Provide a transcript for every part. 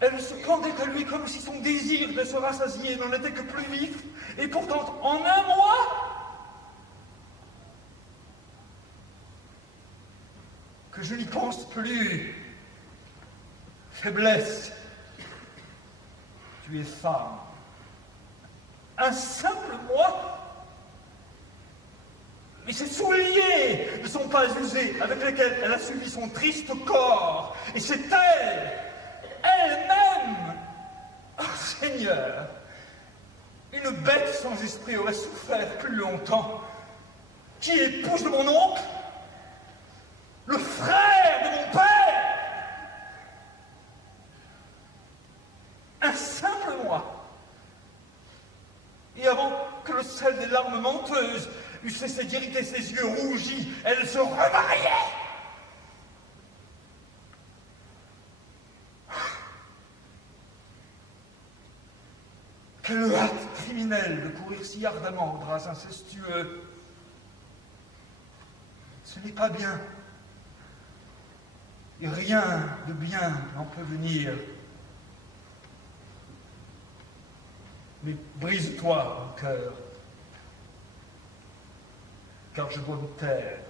Elle se pendait à lui comme si son désir de se rassasier n'en était que plus vif, et pourtant, en un mois, que je n'y pense plus. Faiblesse, tu es femme. Un simple mois. Mais ces souliers ne sont pas usés avec lesquels elle a suivi son triste corps. Et c'est elle, elle-même. Oh Seigneur, une bête sans esprit aurait souffert plus longtemps. Qui est l'épouse de mon oncle? Le frère de mon père? Un simple mois. Et avant que le sel des larmes menteuses eût cessé d'irriter ses yeux rougis, elle se remariait. Quelle hâte criminelle de courir si ardemment aux draps incestueux. Ce n'est pas bien. Et rien de bien n'en peut venir. Mais brise-toi, mon cœur, car je dois me taire.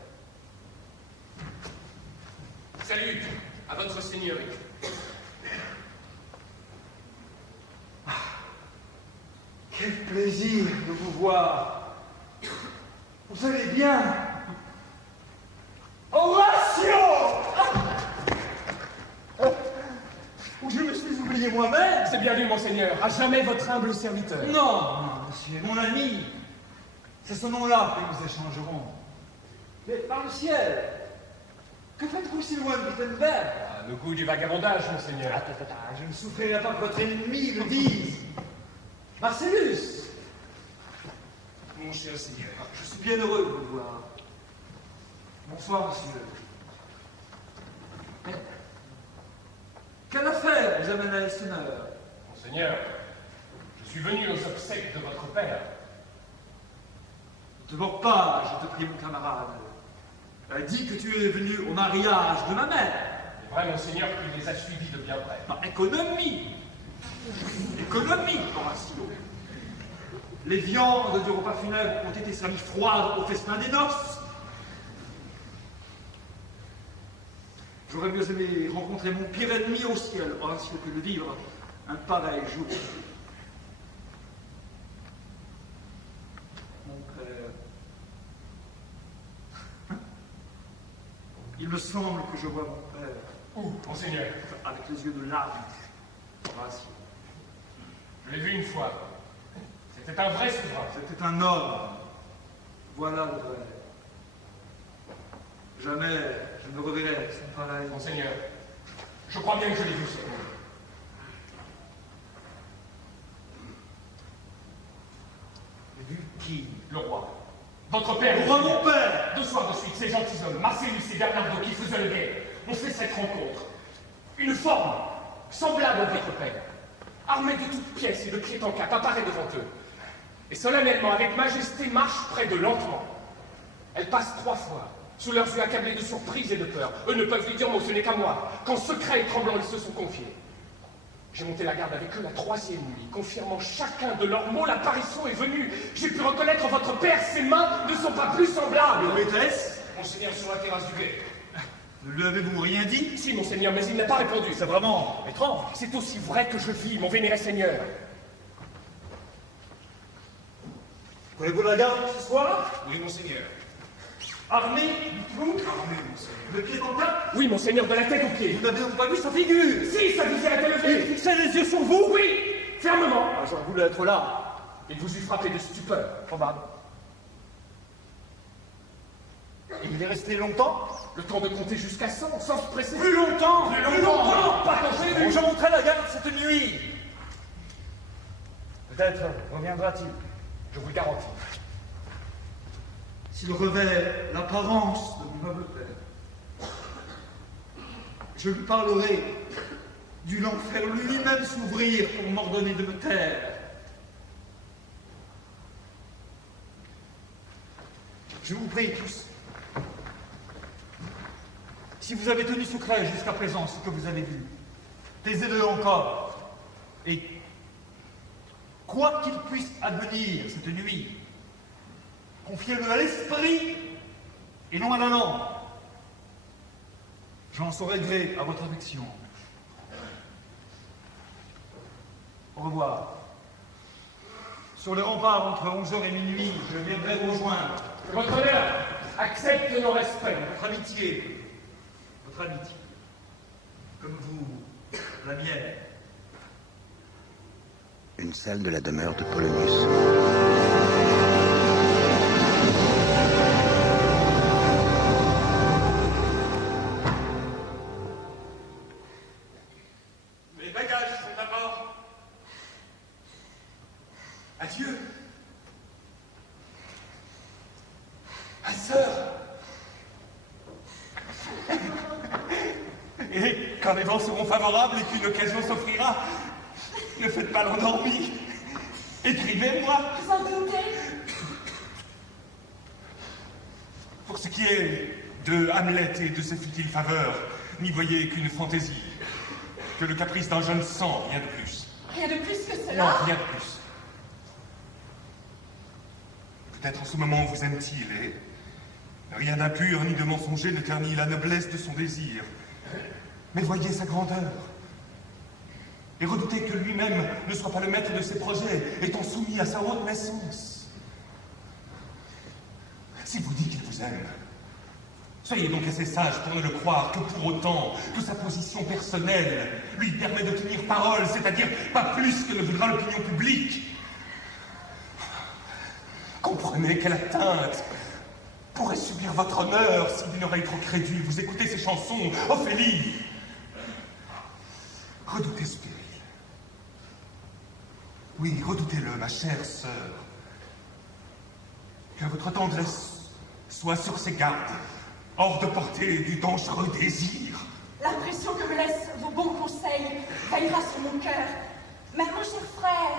Salut, à votre seigneurie. Ah, quel plaisir de vous voir. Vous allez bien? Horatio! Où je me suis oublié moi-même? C'est bien lui, monseigneur. À jamais votre humble serviteur. Non, non, monsieur, mon ami. C'est ce nom-là que nous échangerons. Mais par le ciel, que faites-vous si loin de Wittenberg? Le goût du vagabondage, monseigneur. Je ne souffrirai pas que votre ennemi le dise. Marcellus! Mon cher seigneur. Je suis bien heureux de vous voir. Bonsoir, monsieur. Mais, quelle affaire vous amène à Elseneur? Monseigneur, je suis venu aux obsèques de votre père. Ne te moque pas, je te prie, mon camarade. Dis que tu es venu au mariage de ma mère. Il est vrai, monseigneur, qu'il les a suivis de bien près. Non, économie. Économie, Horatio. Les viandes du repas funèbre ont été servies froides au festin des noces. J'aurais mieux aimé rencontrer mon pire ennemi au ciel, Horatio, que de vivre un pareil jour. Mon père. Il me semble que je vois mon père. Où, monseigneur? Avec les yeux de l'âme, Horatio. Je l'ai vu une fois. C'était un vrai souverain. C'était un homme. Voilà le vrai. Jamais je ne reverrai son pareil. Monseigneur, je crois bien que je l'ai vu, ce jour. Vu qui? Le roi. Votre père. Le roi, mon père! 2 soirs de suite, ces gentilshommes, Marcellus et Bernardo, qui faisaient le guet, ont fait cette rencontre. Une forme semblable à votre père, armée de toutes pièces et de pied en cap, apparaît devant eux. Et solennellement, avec majesté, marche près de lentement. Elle passe 3 fois, sous leurs yeux accablés de surprise et de peur. Eux ne peuvent lui dire mot, ce n'est qu'à moi, qu'en secret et tremblant, ils se sont confiés. J'ai monté la garde avec eux la 3e nuit, confirmant chacun de leurs mots, l'apparition est venue. J'ai pu reconnaître votre père, ses mains ne sont pas plus semblables. Le maîtresse? Monseigneur sur la terrasse du guet. Ne lui avez-vous rien dit? Si, monseigneur, mais il n'a pas répondu. C'est vraiment étrange. C'est aussi vrai que je vis, mon vénéré seigneur. Prenez-vous la garde ce soir? Oui, monseigneur. Armé du trou? Armé, monseigneur. Le pied en cap? Oui, monseigneur, de la tête aux pieds. Vous n'avez donc pas vu sa figure? Si, sa visière était Il levée. fixait les yeux sur vous? Oui, fermement. Ah, j'aurais voulu être là. Il vous eût frappé de stupeur. Probable. Et il est resté longtemps? Le temps de compter jusqu'à 100, sans se presser. Plus longtemps! Plus longtemps. Pas quand je l'ai vu. Je monterai la garde cette nuit. Peut-être reviendra-t-il. Je vous le garantis. S'il revêt l'apparence de mon noble père, je lui parlerai du l'enfer lui-même s'ouvrir pour m'ordonner de me taire. Je vous prie tous, si vous avez tenu secret jusqu'à présent ce que vous avez vu, taisez-le encore. Et quoi qu'il puisse advenir cette nuit, confiez-le à l'esprit et non à la langue. J'en saurai gré à votre affection. Au revoir. Sur le rempart entre 11h et minuit, je viendrai vous rejoindre. Votre honneur accepte nos respects. Votre amitié. Votre amitié. Comme vous, la mienne. Une salle de la demeure de Polonius. Mes bagages sont à bord. Adieu. Ma sœur. Et quand les vents seront favorables et qu'une occasion s'offrira, ne faites pas l'endormi. Écrivez-moi. Vous en doutez? Pour ce qui est de Hamlet et de ses futiles faveurs, n'y voyez qu'une fantaisie. Que le caprice d'un jeune sang, rien de plus. Rien de plus que Non, cela? rien de plus. Peut-être en ce moment vous aime-t-il, et rien d'impur ni de mensonger ne ternit la noblesse de son désir. Mais voyez sa grandeur. Et redoutez que lui-même ne soit pas le maître de ses projets, étant soumis à sa haute naissance. S'il vous dit qu'il vous aime, soyez donc assez sage pour ne le croire que pour autant que sa position personnelle lui permet de tenir parole, c'est-à-dire pas plus que ne voudra l'opinion publique. Comprenez quelle atteinte pourrait subir votre honneur si d'une oreille trop crédule vous écoutez ces chansons, Ophélie. Redoutez ce péril. Oui, redoutez-le, ma chère sœur. Que votre tendresse soit sur ses gardes, hors de portée du dangereux désir. L'impression que me laissent vos bons conseils veillera sur mon cœur. Mais mon cher frère,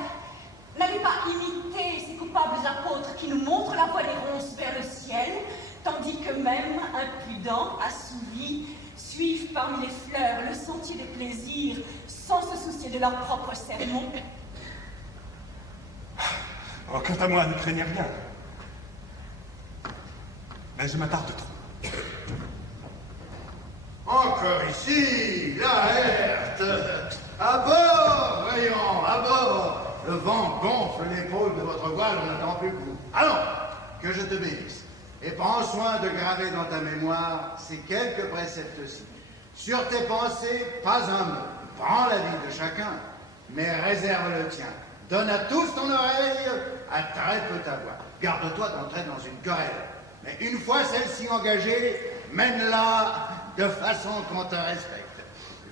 n'allez pas imiter ces coupables apôtres qui nous montrent la voie des ronces vers le ciel, tandis que même impudents, assouvis, suivent parmi les fleurs le sentier des plaisirs sans se soucier de leur propre sermon. Oh, quant à moi, ne craignez rien. Mais je m'attarde trop. Encore ici, la Herte. À bord, voyons, à bord. Le vent gonfle l'épaule de votre voile, on n'attend plus que vous. Allons, que je te bénisse. Et prends soin de graver dans ta mémoire ces quelques préceptes-ci. Sur tes pensées, pas un mot. Prends la vie de chacun, mais réserve le tien. Donne à tous ton oreille, à très peu ta voix. Garde-toi d'entrer dans une querelle. Mais une fois celle-ci engagée, mène-la de façon qu'on te respecte.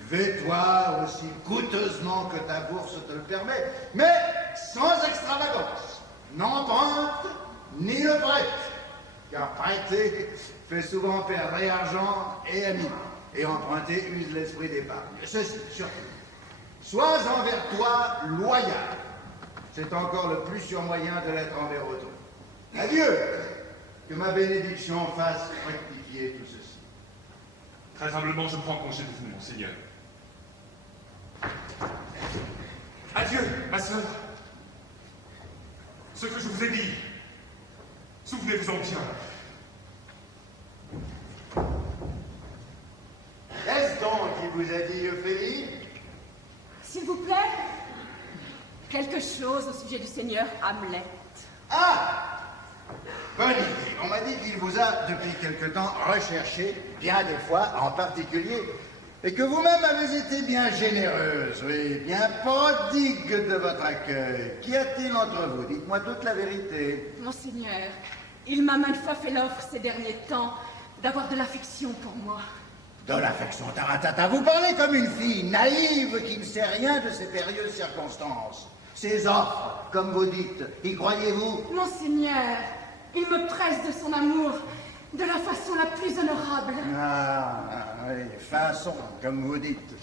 Vêt-toi aussi coûteusement que ta bourse te le permet, mais sans extravagance. N'emprunte ni ne prête, car prêter fait souvent perdre et argent et amis, et emprunter use l'esprit d'épargne. Ceci, surtout, sois envers toi loyal. C'est encore le plus sûr moyen de l'être envers autrui. Adieu, que ma bénédiction fasse rectifier tout ceci. Très humblement, je prends congé de vous, monseigneur. Adieu, ma sœur. Ce que je vous ai dit, souvenez-vous-en bien. Qu'est-ce donc qui vous a dit, Ophélie? S'il vous plaît, quelque chose au sujet du seigneur Hamlet. Ah! Bonne idée. On m'a dit qu'il vous a, depuis quelque temps, recherché, bien des fois, en particulier, et que vous-même avez été bien généreuse, oui, bien prodigue de votre accueil. Qu'y a-t-il entre vous? Dites-moi toute la vérité. Monseigneur, il m'a maintes fois fait l'offre ces derniers temps d'avoir de l'affection pour moi. De l'affection, Taratata, vous parlez comme une fille naïve qui ne sait rien de ces périlleuses circonstances. Ces offres, comme vous dites, y croyez-vous? Monseigneur, il me presse de son amour de la façon la plus honorable. Ah, oui, façon, comme vous dites.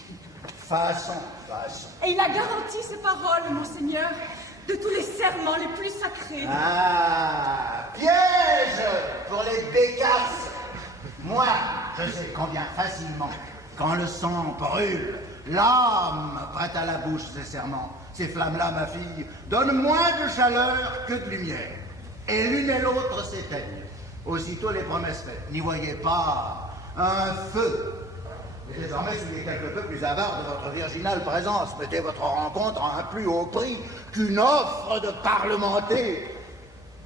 Façon. Et il a garanti ses paroles, Monseigneur, de tous les serments les plus sacrés. Ah, piège pour les bécasses. Moi, je sais combien facilement, quand le sang brûle, l'âme prête à la bouche ces serments. Ces flammes-là, ma fille, donnent moins de chaleur que de lumière. Et l'une et l'autre s'éteignent. Aussitôt les promesses faites. N'y voyez pas un feu. Et désormais, soyez quelque peu plus avare de votre virginale présence. Mettez votre rencontre à un plus haut prix qu'une offre de parlementer.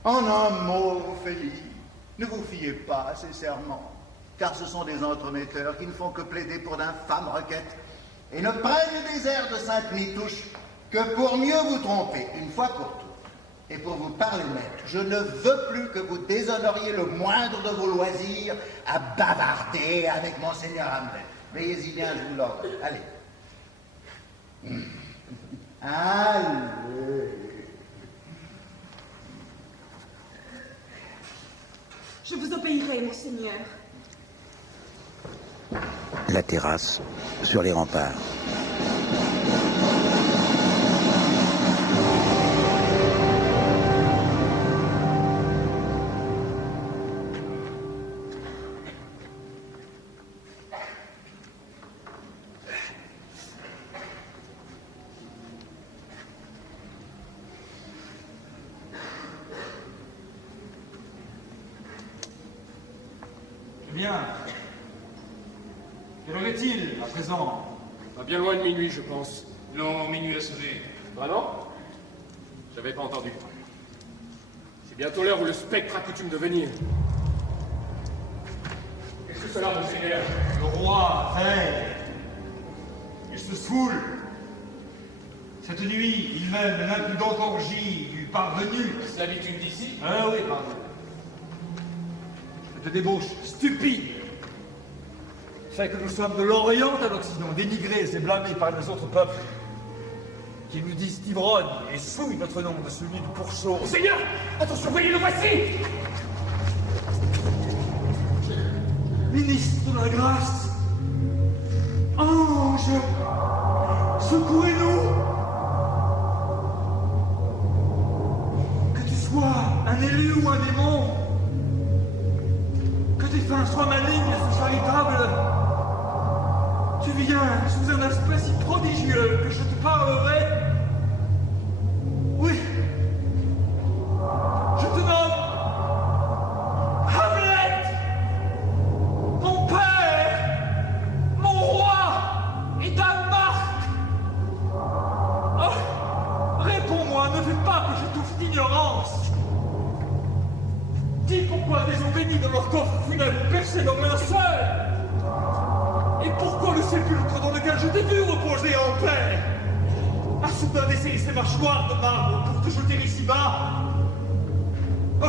En un mot, Ophélie, ne vous fiez pas à ces serments, car ce sont des entremetteurs qui ne font que plaider pour d'infâmes requêtes et ne prennent des airs de sainte nitouche que pour mieux vous tromper, une fois pour toutes. Et pour vous parler net, je ne veux plus que vous déshonoriez le moindre de vos loisirs à bavarder avec Monseigneur Hamlet. Veillez-y bien, je vous l'ordonne. Allez. Allez. Je vous obéirai, monseigneur. La terrasse, sur les remparts. Bien. Quelle heure est-il, à présent? Pas bien loin de minuit, je pense. Non, minuit a sonné. Vraiment? J'avais pas entendu. C'est bientôt l'heure où le spectre a coutume de venir. Qu'est-ce que cela, monseigneur? Le roi veille. Il se saoule. Cette nuit, il mène l'impudente orgie du parvenu. C'est l'habitude d'ici? Ah oui, pardon. Cette débauche stupide fait que nous sommes de l'Orient à l'Occident, dénigrés et blâmés par les autres peuples qui nous disent ivrognes et souillent notre nom de celui du pourceau. Monseigneur! Attention, voyez, le voici! Ministre de la grâce, ange, secouez-nous. Que tu sois un élu ou un démon, que tes fins soient malignes ou charitables, tu viens sous un aspect si prodigieux que je te parlerai. Oui, je te nomme Hamlet, mon père, mon roi et Danemark. Oh, réponds-moi, ne fais pas que j'étouffe d'ignorance. Dis pourquoi des eaux bénies dans leur coffre funèbre percés dans un seul. Et pourquoi le sépulcre dans lequel je t'ai vu reposer en paix a soudain décelé ses mâchoires de marbre pour te jeter ici-bas? Oh,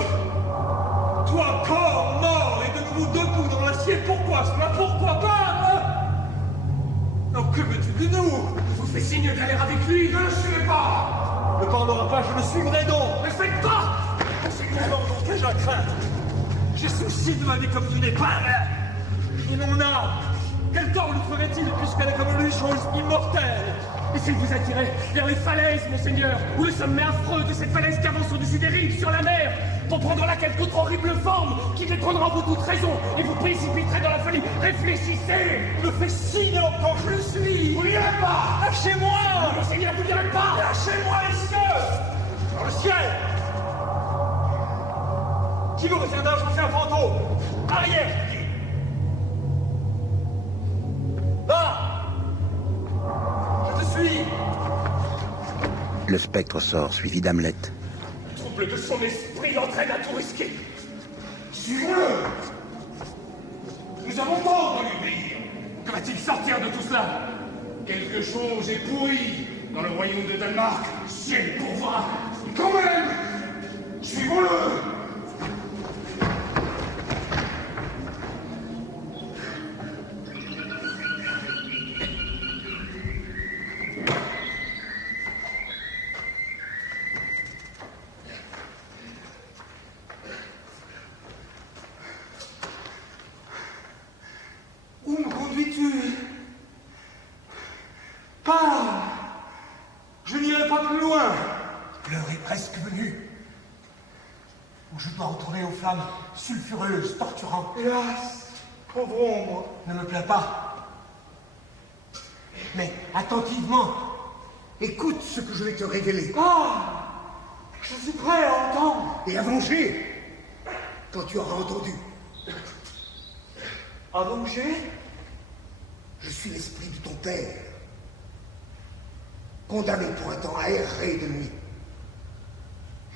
toi, corps mort et de nouveau debout dans l'acier, pourquoi cela? Pourquoi pas? Non, que veux-tu de nous? Je vous fais signe d'aller avec lui, ne le suivez pas! Ne parlera pas, je le suivrai donc. Ne faites pas! Alors donc ai-je à craindre? J'ai souci de ma vie comme tu n'es pas. Et mon âme, quel tort lui ferait-il puisqu'elle est comme lui, chose immortelle? Et s'il vous attirait vers les falaises, monseigneur, ou le sommet affreux de cette falaise qui avance au-dessus des rives sur la mer, pour prendre là quelque autre horrible forme qui détrônera vos toute raison et vous précipiterait dans la folie. Réfléchissez! Me fais signe quand je le suis. Vous n'irez pas! Lâchez-moi! Monseigneur, vous n'irez pas! Lâchez-moi les cieux! Dans le ciel! Qui vous retiendra, je vous fais un fantôme! Arrière, je dis! Va! Je te suis! Le spectre sort, suivi d'Hamlet. Le trouble de son esprit l'entraîne à tout risquer. Suivons-le! Nous avons tort de lui obéir. Que va-t-il sortir de tout cela? Quelque chose est pourri dans le royaume de Danemark. Ciel pourvoira! Quand même! Suivons-le! Où me conduis-tu? Parle! Je n'irai pas plus loin. L'heure est presque venue où je dois retourner aux flammes sulfureuses, torturantes. Hélas, pauvre ombre, ne me plaît pas. Mais attentivement, écoute ce que je vais te révéler. Ah! Je suis prêt à entendre. Et à venger quand tu auras entendu. À venger? Je suis l'esprit de ton père, condamné pour un temps à errer de nuit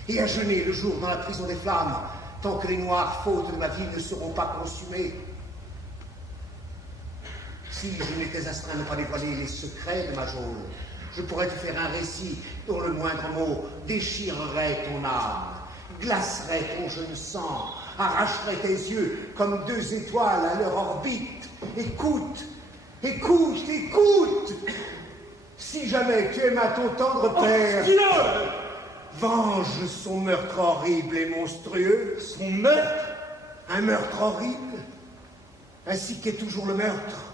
et à jeûner le jour dans la prison des flammes, tant que les noires fautes de ma vie ne seront pas consumées. Si je n'étais astreint à ne pas dévoiler les secrets de ma geôle, je pourrais te faire un récit dont le moindre mot déchirerait ton âme, glacerait ton jeune sang, arracherait tes yeux comme deux étoiles à leur orbite. Écoute, écoute, écoute! Si jamais tu aimes à ton tendre père, venge son meurtre horrible et monstrueux. Son meurtre? Un meurtre horrible, ainsi qu'est toujours le meurtre